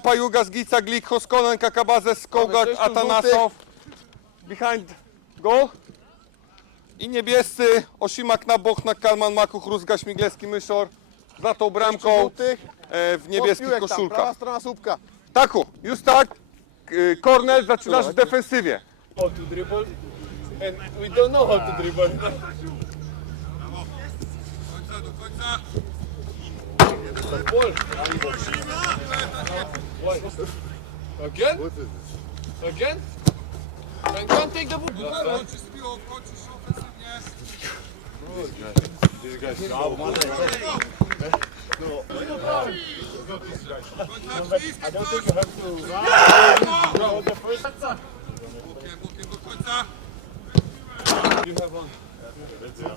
Pajuga, Zgica, Glik, Hoskonen, Kakabazes, Skogak, sześciu Atanasow. Behind goal. I niebiescy, Osimak na Bochnak, Kalman, Makuch, Rózga, Śmigielski, Myszor. Za tą bramką żółtych. e, w niebieskich Piłek tam, koszulkach. Prawa strona słupka. Taku, start. y, Kornel, zaczynasz w defensywie. how to dribble, and we don't know how to dribble. Again? Again? And can't take the ball. You have one. So,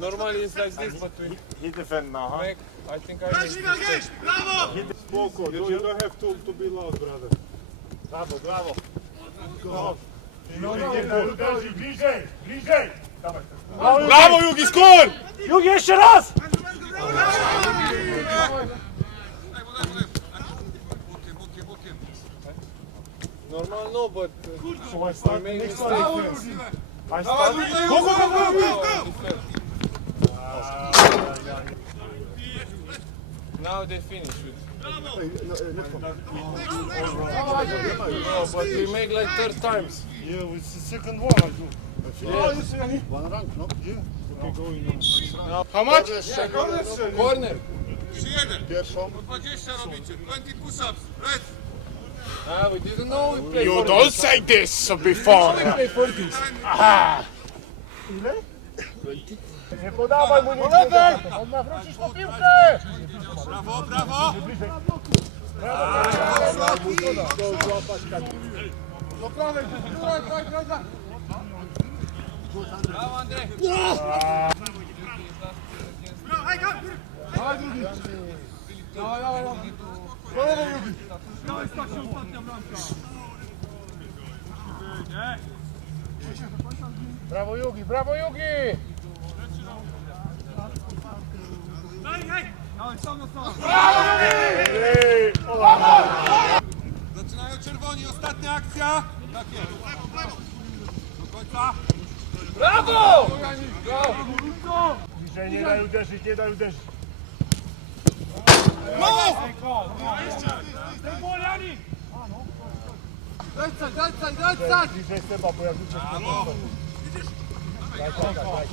Normally it's like this, but we He defend now, huh? make. I think I make mistake. Spoko, you, you don't have to, to be loud, brother. Brawo, brawo. Uderzy, bliżej, bliżej. Brawo, Jugi, skór! Jugi, jeszcze raz! Normal, no, but uh, I start make next mistake. defense. I start. Go, go, go, go, go! Now they finish with. No, but we make like third times. Yeah, it's the second one I do. One rank, no? Yeah. Okay, go in. How much? Corner. Pierwszą. 20 robicie, 20 push-ups, red. Ah, we didn't know we play You don't say this before. We play for this. Nie podawaj mu nic. On ma wrócić po piłkę! Brawo, brawo. Do prawej, graj, graj, graj, graj. Bravo, Andrzej. Dawaj drugi. Dawaj, dawaj, dawaj. Do lewej, Jugi. Brawo Jugi, brawo Jugi! Zaczynają czerwoni, ostatnia akcja. Tak jest. Do końca. Bravo! Bliżej, nie daj uderzyć, nie daj uderzyć. Bliżej bo jak uciekł to Daj, daj, daj, daj. Dawaj Seba, stój, stój. A, nie, Vai, vai, vai. Vai, vai, vai.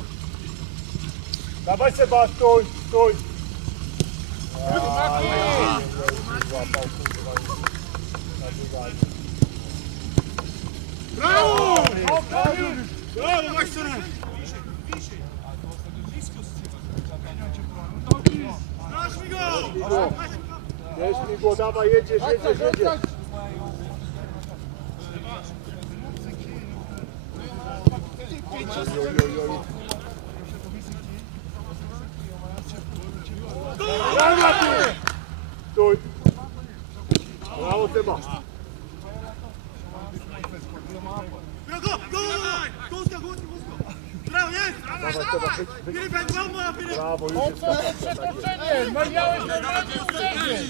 Vai, vai, Давай, Vai, стой, vai. Bravo! Bravo, Maxine! Strašni gol! Strašni gol, davaj, jeđeš, jeđeš, jeđeš. Dois. Lá você basta. Bravo, Bravo, Bravo, Bravo,